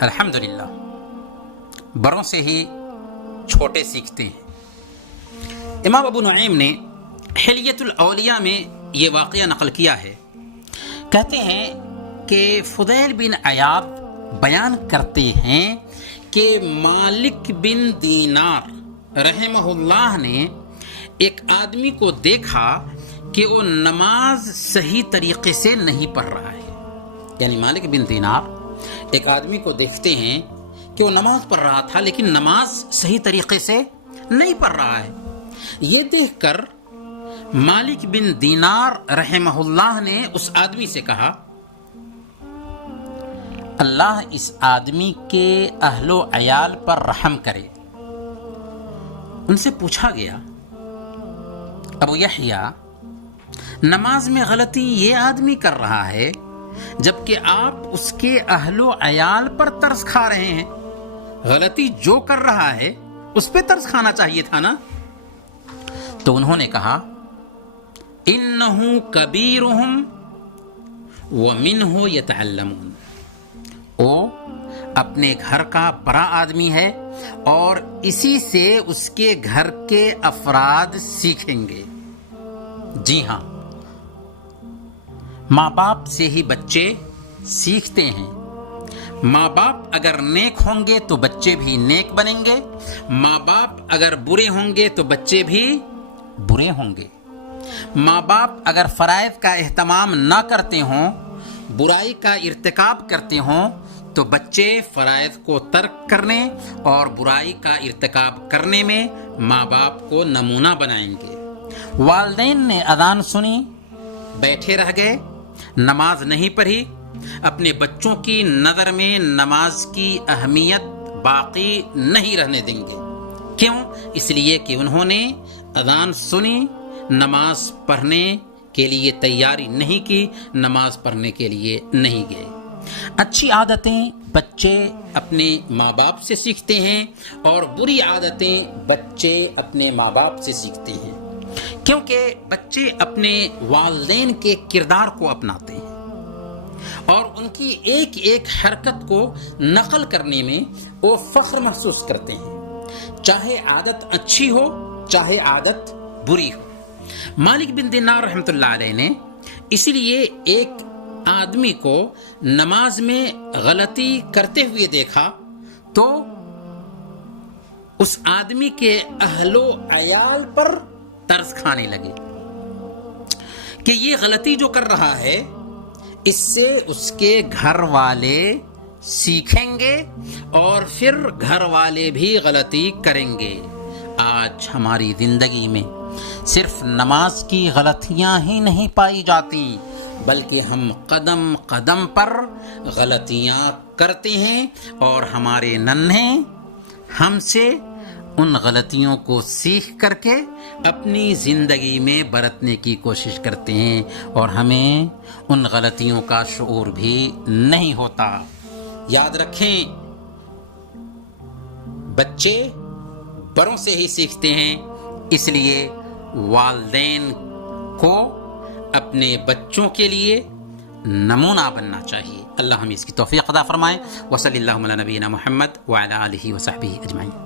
الحمدللہ بڑوں سے ہی چھوٹے سیکھتے ہیں۔ امام ابو نعیم نے حلیۃ الاولیاء میں یہ واقعہ نقل کیا ہے۔ کہتے ہیں کہ فضیل بن عیاض بیان کرتے ہیں کہ مالک بن دینار رحمہ اللہ نے ایک آدمی کو دیکھا کہ وہ نماز صحیح طریقے سے نہیں پڑھ رہا ہے۔ یعنی مالک بن دینار ایک آدمی کو دیکھتے ہیں کہ وہ نماز پڑھ رہا تھا لیکن نماز صحیح طریقے سے نہیں پڑھ رہا ہے۔ یہ دیکھ کر مالک بن دینار رحمہ اللہ نے اس آدمی سے کہا، اللہ اس آدمی کے اہل و عیال پر رحم کرے۔ ان سے پوچھا گیا، ابو یحییٰ، نماز میں غلطی یہ آدمی کر رہا ہے جبکہ آپ اس کے اہل و عیال پر ترس کھا رہے ہیں۔ غلطی جو کر رہا ہے اس پہ ترس کھانا چاہیے تھا نا۔ تو انہوں نے کہا، انہو کبیرہم ومنہ یتعلمون، وہ اپنے گھر کا بڑا آدمی ہے اور اسی سے اس کے گھر کے افراد سیکھیں گے۔ جی ہاں، ماں باپ سے ہی بچے سیکھتے ہیں۔ ماں باپ اگر نیک ہوں گے تو بچے بھی نیک بنیں گے، ماں باپ اگر برے ہوں گے تو بچے بھی برے ہوں گے۔ ماں باپ اگر فرائض کا اہتمام نہ کرتے ہوں، برائی کا ارتکاب کرتے ہوں، تو بچے فرائض کو ترک کرنے اور برائی کا ارتکاب کرنے میں ماں باپ کو نمونہ بنائیں گے۔ والدین نے اذان سنی، بیٹھے رہ گئے، نماز نہیں پڑھی، اپنے بچوں کی نظر میں نماز کی اہمیت باقی نہیں رہنے دیں گے۔ کیوں؟ اس لیے کہ انہوں نے اذان سنی، نماز پڑھنے کے لیے تیاری نہیں کی، نماز پڑھنے کے لیے نہیں گئے۔ اچھی عادتیں بچے اپنے ماں باپ سے سیکھتے ہیں اور بری عادتیں بچے اپنے ماں باپ سے سیکھتے ہیں، کیونکہ بچے اپنے والدین کے کردار کو اپناتے ہیں اور ان کی ایک ایک حرکت کو نقل کرنے میں وہ فخر محسوس کرتے ہیں، چاہے عادت اچھی ہو چاہے عادت بری ہو۔ مالک بن دینار رحمۃ اللہ علیہ نے اسی لیے ایک آدمی کو نماز میں غلطی کرتے ہوئے دیکھا تو اس آدمی کے اہل و عیال پر ترس کھانے لگے کہ یہ غلطی جو کر رہا ہے اس سے اس کے گھر والے سیکھیں گے اور پھر گھر والے بھی غلطی کریں گے۔ آج ہماری زندگی میں صرف نماز کی غلطیاں ہی نہیں پائی جاتی بلکہ ہم قدم قدم پر غلطیاں کرتے ہیں اور ہمارے ننھے ہم سے ان غلطیوں کو سیکھ کر کے اپنی زندگی میں برتنے کی کوشش کرتے ہیں اور ہمیں ان غلطیوں کا شعور بھی نہیں ہوتا۔ یاد رکھیں، بچے بڑوں سے ہی سیکھتے ہیں، اس لیے والدین کو اپنے بچوں کے لیے نمونہ بننا چاہیے۔ اللہ ہمیں اس کی توفیق عطا فرمائے۔ وصلی اللہ علی نبینا محمد وعلی آلہ وصحبہ اجمعین۔